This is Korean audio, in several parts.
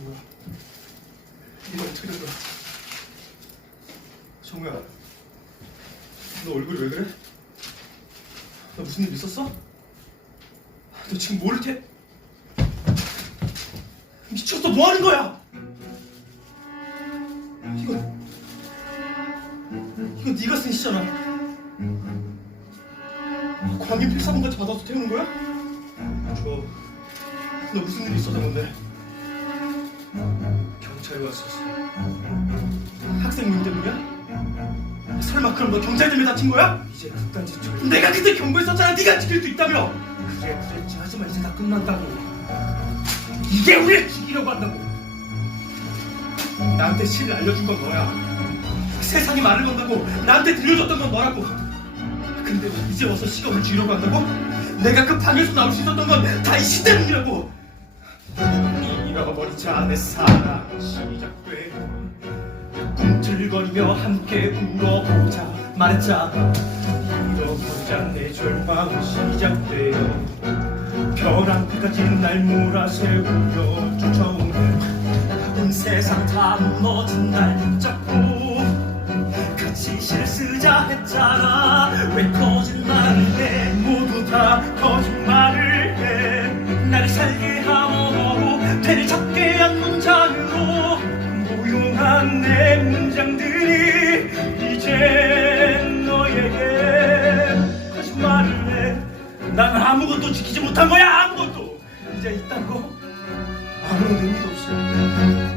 뭐야? 이거 어떻게 된 거야? 정우야, 너 얼굴이 왜 그래? 너 무슨 일 있었어? 너 지금 뭘 태? 미쳤어? 뭐 하는 거야? 이거 이거 네가 쓴 시잖아. 광인 필사본까지 받아서 태우는 거야? 저, 너 무슨 일 있었던 건데? 경찰에 왔었어. 학생 문 때문이야? 설마 그럼 너 경찰 때문에 다친 거야? 이제 그딴 짓 좀. 내가 그때 경고했었잖아. 네가 지킬 수 있다며. 그래 그랬지 하지만 이제 다 끝났다고. 이게 우리를 죽이려고 한다고. 나한테 실을 알려준 건 너야. 세상이 말을 건다고 나한테 들려줬던 건 너라고. 근데 왜 이제 와서 시간을 주려고 한다고? 내가 그 방에서 나올 수 있었던 건 다 이시 때문이라고. 잃어버리지 않은 사랑 시작되고 꿈틀거리며 함께 울어보자 말했잖아. 잃어버리지 않내 절망 시작되어 벼랑 끝까지 날 몰아세우며 쫓아오는 온 세상 다 무너진 날 붙잡고 실 쓰자 했잖아. 왜 거짓말을 해? 모두 다 거짓말을 해. 나를 살게 하고 배를 잡게 한 문장으로 무용한 내 문장들이 이제 너에게 거짓말을 해난 아무것도 지키지 못한 거야 아무것도. 이제 이딴 거 아무런 의미도 없어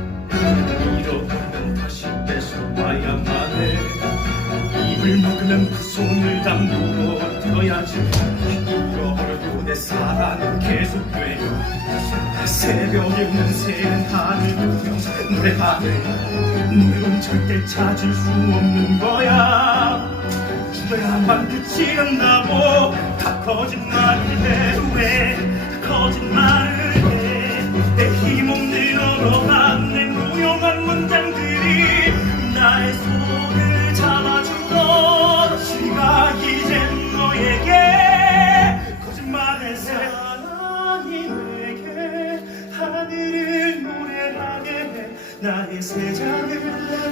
입을 막으면 그 손을 담그고 들어야지. 잃어버려도 내 사랑은 계속돼 새벽에 우는 새는 하늘 보며 노래하네 노래는 절대 찾을 수 없는 거야. 죽어야만 끝이 난다고 다 거짓말을 해왜 거짓말을 해내 힘없는 언어가 내 무용한 문장들이 나의 손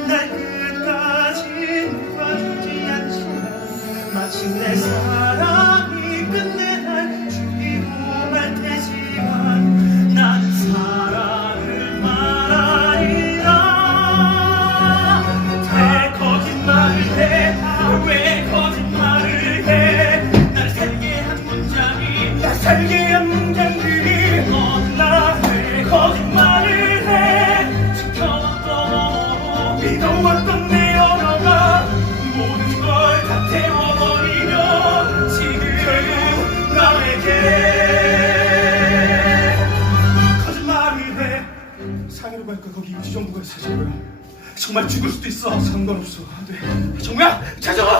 날 끝까지 놓아주지 않지만 마침내 사랑이 끝내 날 죽이고 말 테지만 난 사랑을 말하리라 왜 거짓말을 해 왜 거짓말을 해 나를 살게 한 문장이 날 살게 한 문장들이 믿어왔던 내 언어가 모든 걸 다 태워버리며 지금 결국 나에게. 거짓말을 해. 상해로 갈까? 거기 유지정부가 있어 정우야 정말 죽을 수도 있어. 상관없어. 안돼. 정우야 찾아와